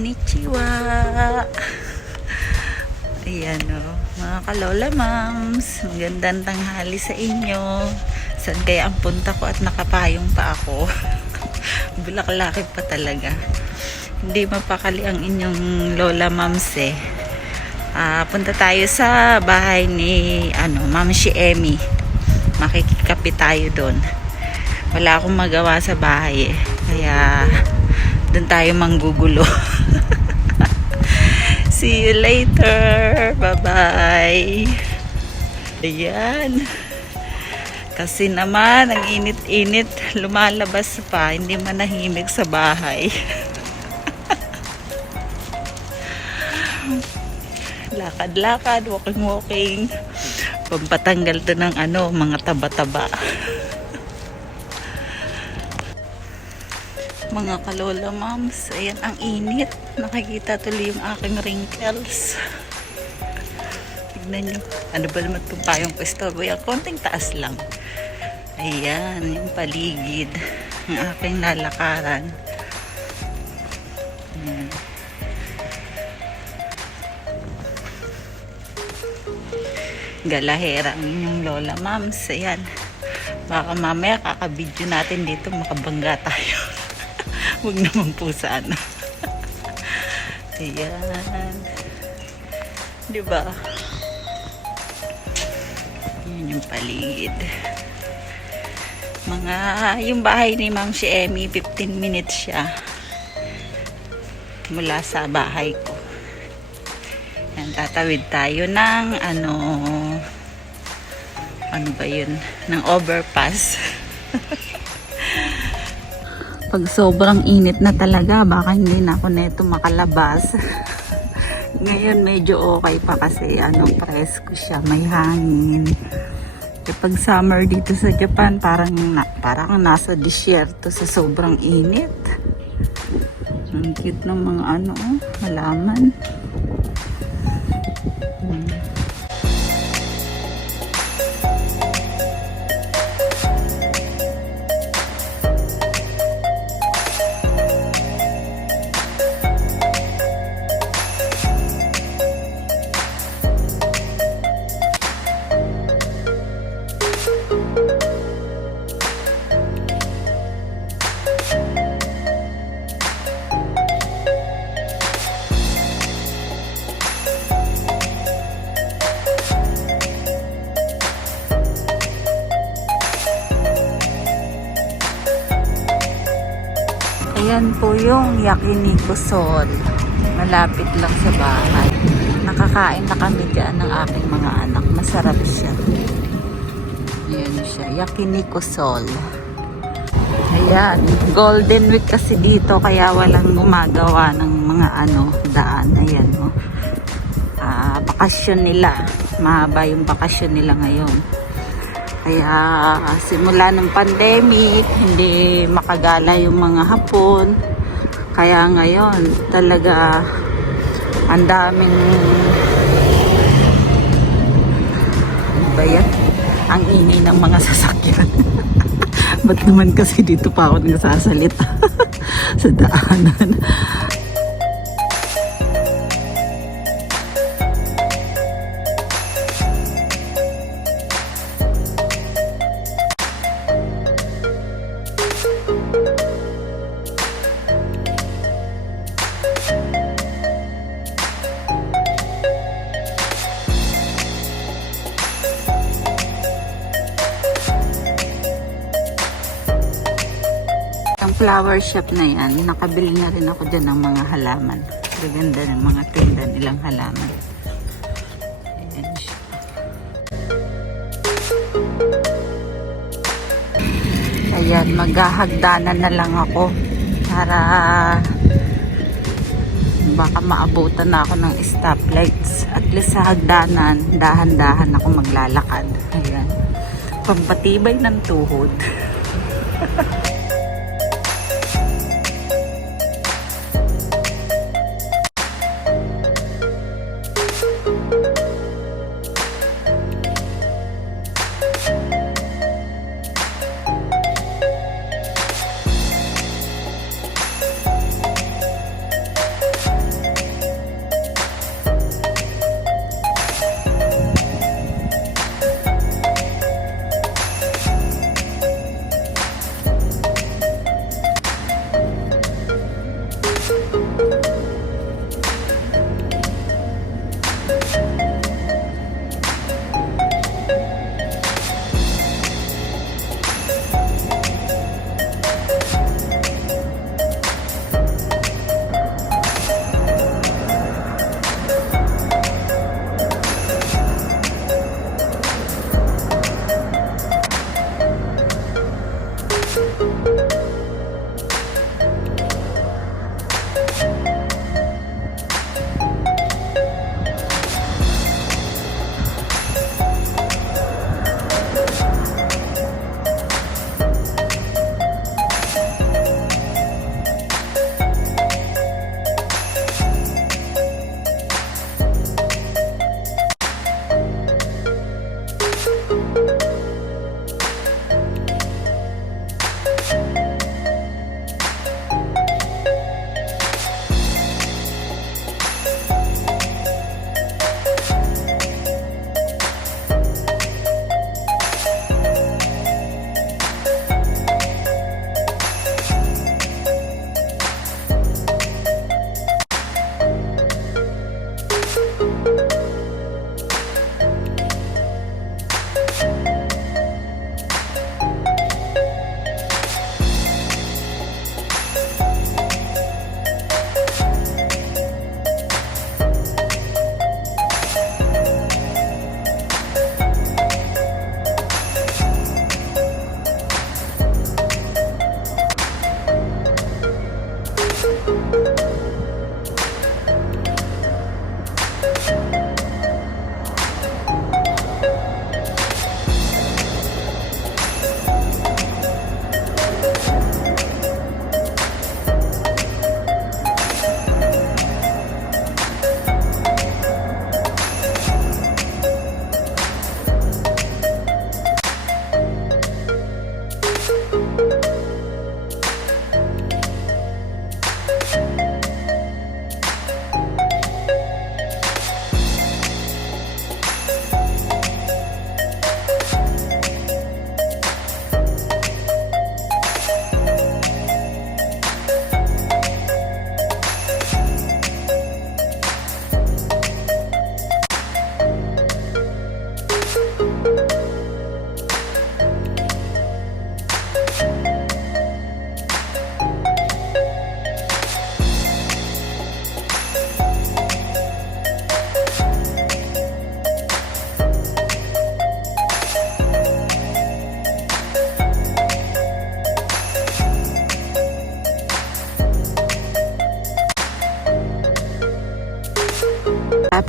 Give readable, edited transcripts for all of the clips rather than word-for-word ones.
Konnichiwa! Ayan o, mga kalola moms, magandang tanghali sa inyo. Saan kaya ang punta ko at nakapayong pa ako? Bulaklakid pa talaga. Hindi mapakali ang inyong lola moms eh. Punta tayo sa bahay ni Ma'am si Emmy. Makikikape tayo doon. Wala akong magawa sa bahay eh. Kaya doon tayo manggugulo. See you later. Bye-bye. Ayan. Kasi naman, ang init-init, lumalabas pa. Hindi manahimik sa bahay. Lakad-lakad, walking-walking. Pampatanggal to ng mga taba-taba. Mga kalola moms, ayan ang init. Nakikita tuloy yung aking wrinkles. Tignan nyo. Ano ba naman itong payong pwesto? Yan, konting taas lang. Ayan, yung paligid. Ang aking lalakaran. Ayan. Galahera ang inyong lola moms. Ayan. Baka mamaya kakabidyo natin dito, makabangga tayo. Huwag naman po sana. Ayan. Diba? Yan yung paligid. Yung bahay ni Ma'am si Emmy, 15 minutes siya. Mula sa bahay ko. Yan, tatawid tayo ng ano ba yun? Ng overpass. Pag sobrang init na talaga, baka hindi na ako neto makalabas. Ngayon medyo okay pa kasi presko siya, may hangin. Kapag summer dito sa Japan, parang nasa disyerto sa sobrang init. Ang cute ng mga halaman. Ayan po yung Yakiniku Sol. Malapit lang sa bahay. Nakakain na kami dyan ng aking mga anak. Masarap siya. Ayan siya. Yakiniku Sol. Ayan. Golden Week kasi dito kaya walang gumagawa ng mga daan. Ayan o. Bakasyon nila. Mahaba yung bakasyon nila ngayon. Kaya simula ng pandemic, hindi makagala yung mga Hapon. Kaya ngayon, talaga ang daming ang ingay ng mga sasakyan. Ba't naman kasi dito pa ako nagsasalita sa daanan. Ang flower shop na yan, nakabili na rin ako dyan ng mga halaman. Gaganda ng mga tinda nilang halaman. Ayan siya. Ayan, maghahagdanan na lang ako para baka maabutan na ako ng stoplights. At least sa hagdanan, dahan-dahan ako maglalakad. Ayan. Pampatibay ng tuhod.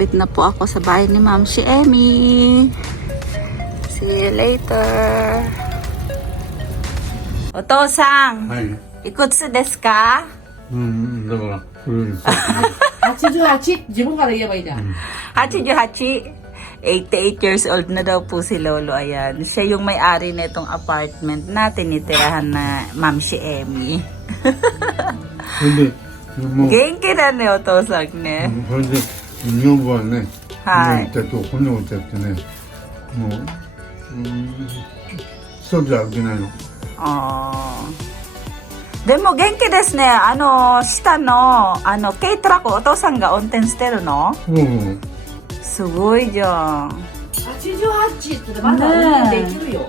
malapit na po ako sa bahay ni Ma'am si Emmy. See you later. Oto-san, はい。いくつですか？だから、それです。 88? 自分から言えばいいじゃん。 88. 88 years old na daw po si Lolo. Ayan. Siya yung may-ari na itong apartment na tinitirahan na Ma'am si Emmy. それで、もう、元気だね、お父さんね。それで、女房はね、はい骨折っちゃって、骨折っちゃってね、もう、一人で歩けないの。あー。でも元気ですね。下の、軽トラックお父さんが運転してるの？うん。すごいじゃん。88ってまだ運転できるよ。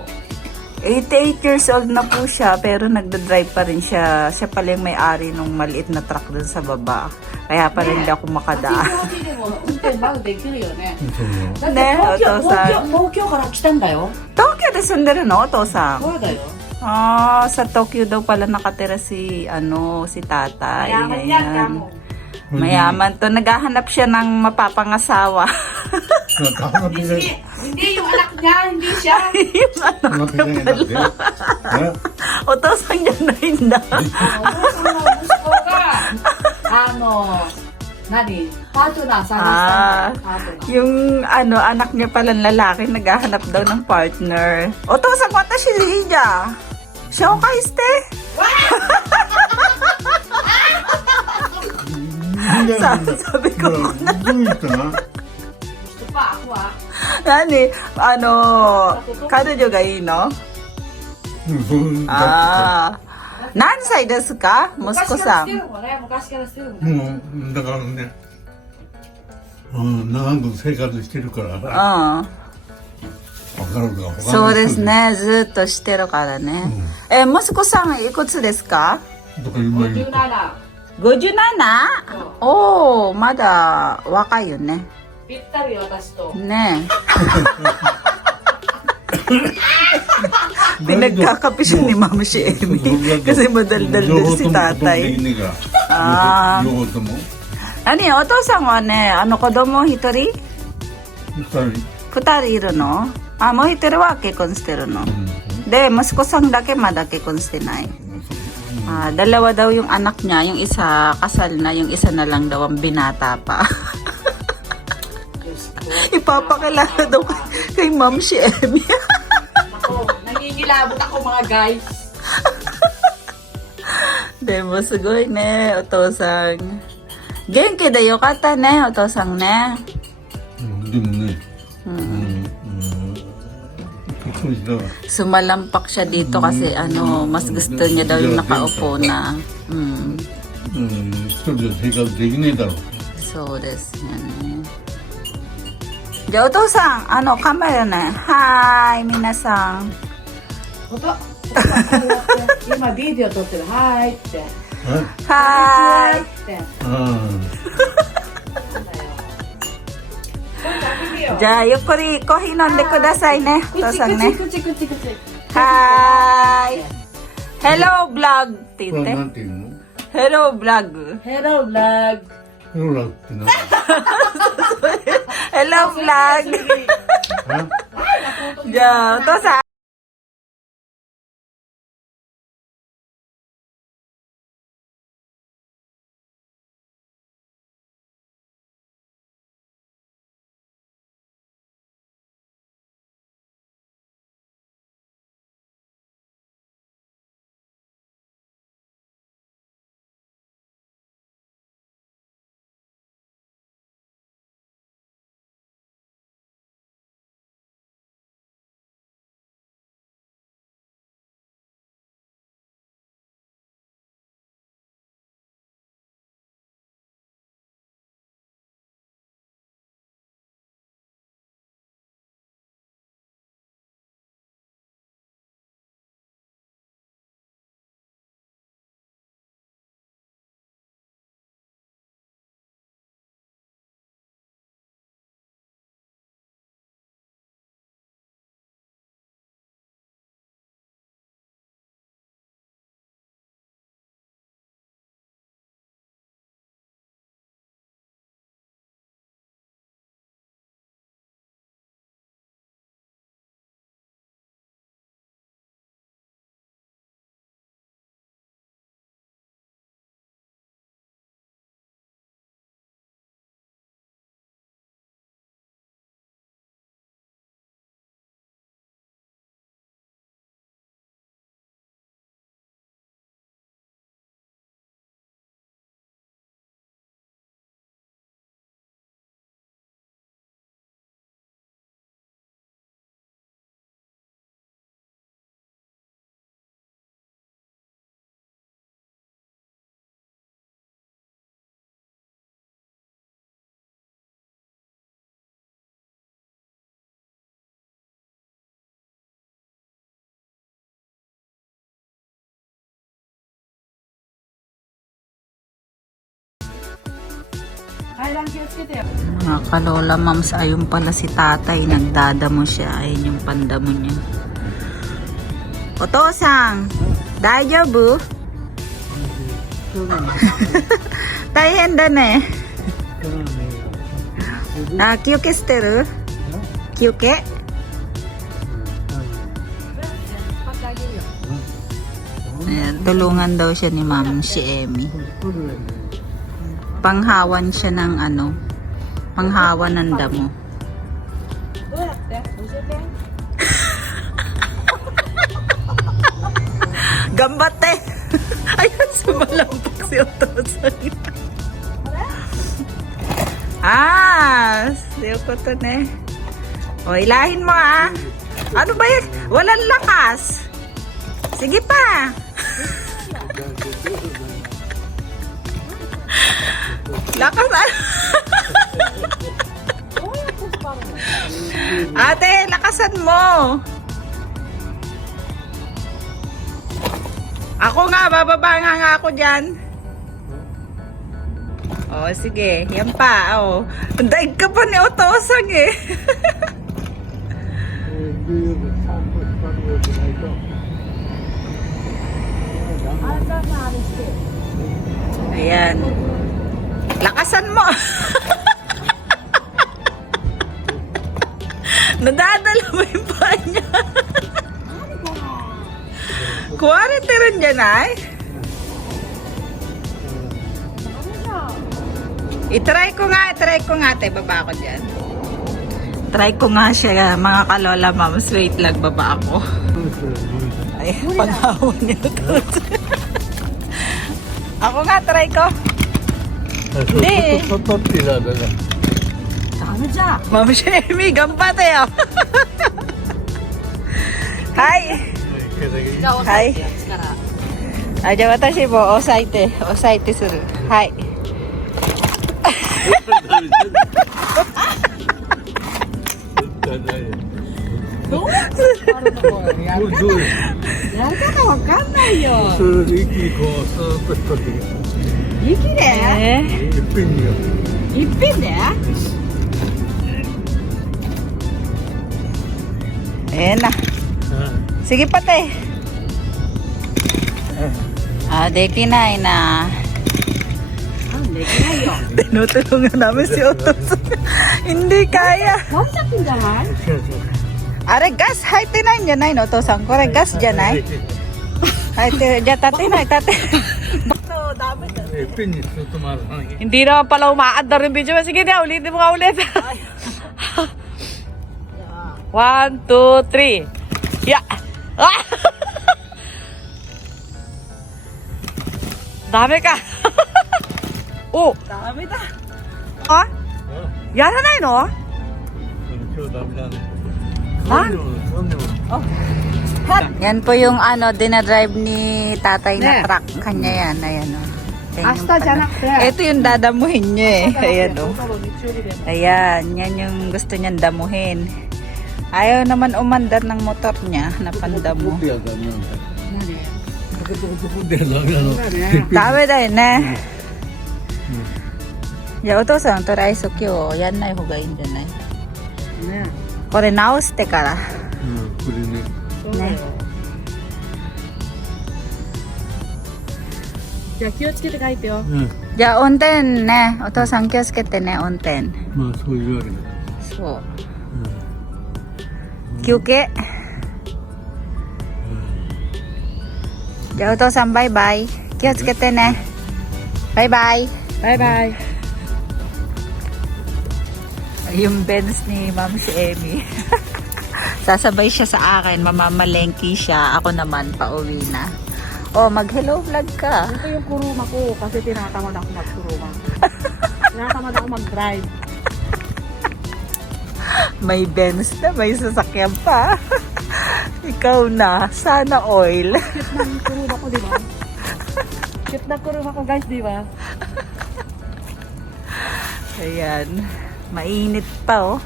88 years old na po siya, pero nagda-drive pa rin siya. Siya pala yung may-ari ng maliit na truck dun sa baba. Kaya pa rin hindi ako makadaan. 88でも運転まだできるよね。そうよ。だってねお父さん東京から来たんだよ。東京で住んでるの、お父さん？そうだよ。Ah, sa Tokyo daw pala nakatira si, si tatay. Mayaman yan, Ayan. kamo. Mayaman to. Naghahanap siya ng mapapangasawa. Hanapin na, Hindi yung anak niya, hindi siya. Yung ano, hanapin na yan natin. Ha? o tosan niya na hindi. その息子が、パートナー探したんだよ。パートナー。 Yung anak niya pala lalaki, naghahanap daw ng partner. O tosan, watashi Lydia. Shoukai shite. Sabi ko, どういったな Gusto pa ako ah. Nani, karujo ga ii no? うんだ Ah. 何歳ですか息子さん。昔からしてるもんね。もう、だからね、長く生活してるからさ、わかるか、他の人そうです。ね。ずっとしてるからね。息子さんいくつですか？とか今言うと。 57。 57? おー、まだ若いよね。ぴったり私と。ねPinagkakape siya ni Ma'am si Emmy. Kasi madaldal din si tatay. Ah. 両方とも。Ano yun? お父さんはね、子供一人二人。二人いるの？あ、もう一人は結婚してるの。で、息子さんだけまだ結婚してない。Ah, dalawa daw yung anak niya, yung isa kasal na, yung isa na lang daw ang binata pa. Ipapakilala daw kay Ma'am si Emmy. Ako, nangingilabot ako mga guys. Demo, sugoi ne, Oto-san. Genki da yokata ne, Oto-san ne. でもね、結婚したら、 Sumalampak siya dito kasi mas gusto niya daw yung nakaupo na. 一人で生活できねえだろう。そうですよね。じゃあお父さん、カメラね。はーい、皆さん。今ビデオ撮ってる。はーいって。はーい。って。あじゃあ、ゆっくりコーヒー飲んでくださいね。お父さんね。口口口口。はーい。Hello vlog ってこれ言って。なんていうの？ Hello vlog. Hello vlog. ローラってなん Hello vlog. だ？じゃあ、お父さん。Mga kalola moms, ayun pala si tatay, nagdadamo siya. Ayun yung pandamo niya. Otosang, daijoubu? Taihen da ne. Kyuke shiteru? Kyuke? Ayan, tulungan daw siya ni Ma'am si Emmy. Panghawan siya ng ano, panghawan ng damo. Gambate! Ayan, sumalampok si Otosan. Si Otosan eh. O, ilahin mo ah. Ano ba yan? Walang lakas. Sige pa. Lakas ah. Ate, lakasan mo. Ako nga, bababa nga ako dyan. O, sige. Yan pa, o. Daig ka pa ni Otosang eh. Ayan. Lakasan mo. Nadadala mo yung paa niya. Kuwarente rin dyan ay. I-try ko nga, te, baba ako dyan. Try ko nga siya, mga kalola moms. Wait lang, baba ako. Ay, panghawan niya to. Ako nga, try ko. Hindi. Ano dyan? Ma'am Shemi, gampate oh. Hi! Hi! Ah,じゃあ私も押さえてする。はい。どうやってあるのこれやり方わかんないよ。それで一気にこうスーッと引っ張っていく。息でいっぺんによ。いっぺんでAyan na. Sige pate. Dekinay na.できないよ。 Tinutulungan namin si Otos. Hindi kaya. 伸びちゃってんじゃない Are, gas. 入ってないんじゃないのお父さん。これガスじゃない入ってる。じゃあ立てない、立て。いっぺんにスーッと回るのに。 Hindi naman pala umaandar yung video. Sige na, ulitin mo nga ulit. 1, 2, 3. Yeah. Ah! Dami ka. Oh. Dami na. Ah? Yaranay no? 今日ダメだね。 Ha? なんでも。 Yan po yung ano, dinadrive ni tatay na truck. Kanya yan, ayan o. Asta dyan ako. Ito yung dadamuhin niya eh. Ayan o. Ayan, yan yung gusto niyang damuhin. Ayaw naman umandar ng motor niya na pandamo. でやダメなんだ。ここでやダメなの。 Dami da yun eh. Ya, Otosan, toray so kyo. Yan na yung hugayin dyan eh. ね Kore naoshite kara. うん、これね。そうだよじゃあ気をつけて書いてよ。うん。 Ja, unten ne. Otosan, kiyosukete ne, unten. まあそう言われる。 So. Kyuke. Ja, Otosan, bye-bye. Kiyosukete ne. Bye-bye. バイバイ。 Yung Benz ni Ma'am si Emmy. Sasabay siya sa akin, mamamalengki siya. Ako naman, pauwi na. Oh, mag-hello vlog ka. Ito yung kuruma ko kasi tinatamad ako mag-kuruma. Tinatamad ako mag-drive. May Benz na, may sasakyan pa. Ikaw na, sana oil. Cute ng kuruma ko, di ba? Cute na kuruma ko, guys, di ba? Ayan. Mainit pa oh.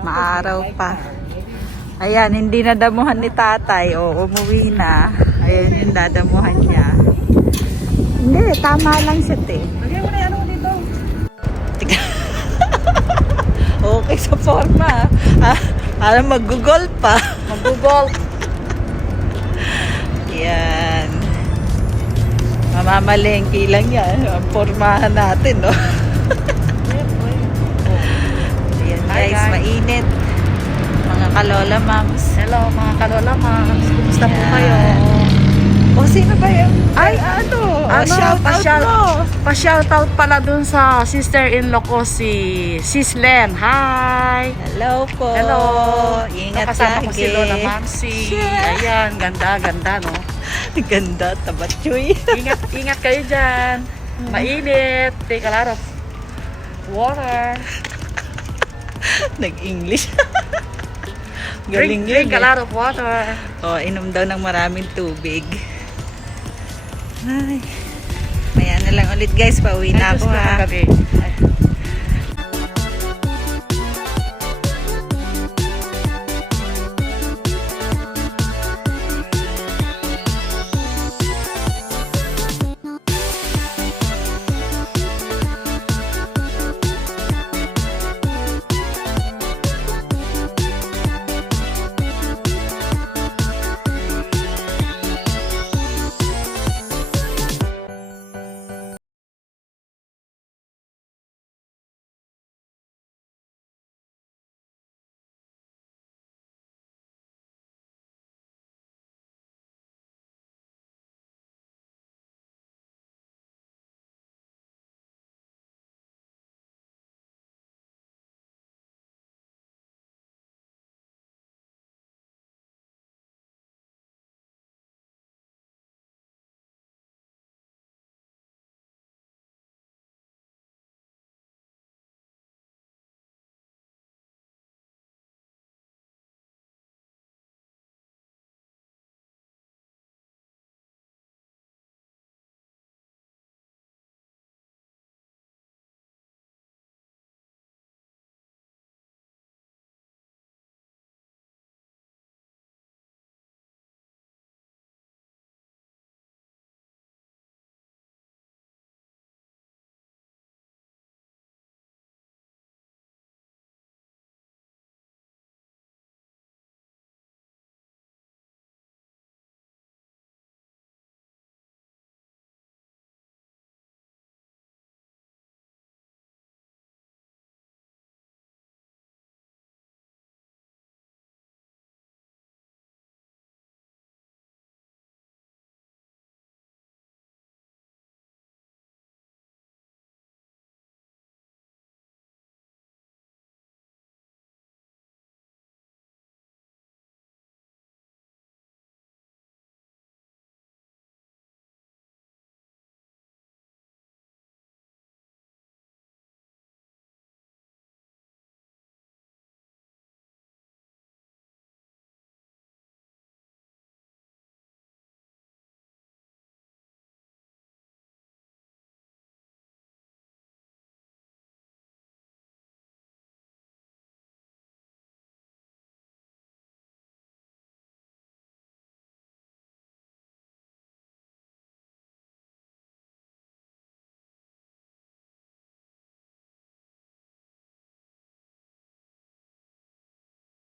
Maaraw pa. Ayan, hindi na damuhan ni tatay. O, umuwi na. Ayan yung dadamuhan niya. Hindi, tama lang siya te. Lagyan mo na yung ano dito. tayo sa forma. Alam, mag-google pa. Mag-google. Yan. Mamamalengke lang yan. Ang formahan natin, no? Ayan Hi, guys, guys. mainit. Mga kalola moms. Hello mga kalola moms. Kumusta po Yan. kayo? O, sino ba yung... Ay, ano? ano, Shout out mo. Pa-shoutout pala dun sa sister-in-law ko si Sis Len. Hi! Hello po. Hello! Ingat Kasama ko lagi. si Lola Mamsi. Yeah. Ayan, ganda, no? Ganda, tabatchoy. Ingat kayo dyan. Mainit. Take a lot of water. Nag-English. Galing Drink yun a lot of water. Oh, inom daw ng maraming tubig. Ay. Maya na lang ulit guys, pauwi na ako ha. Ay,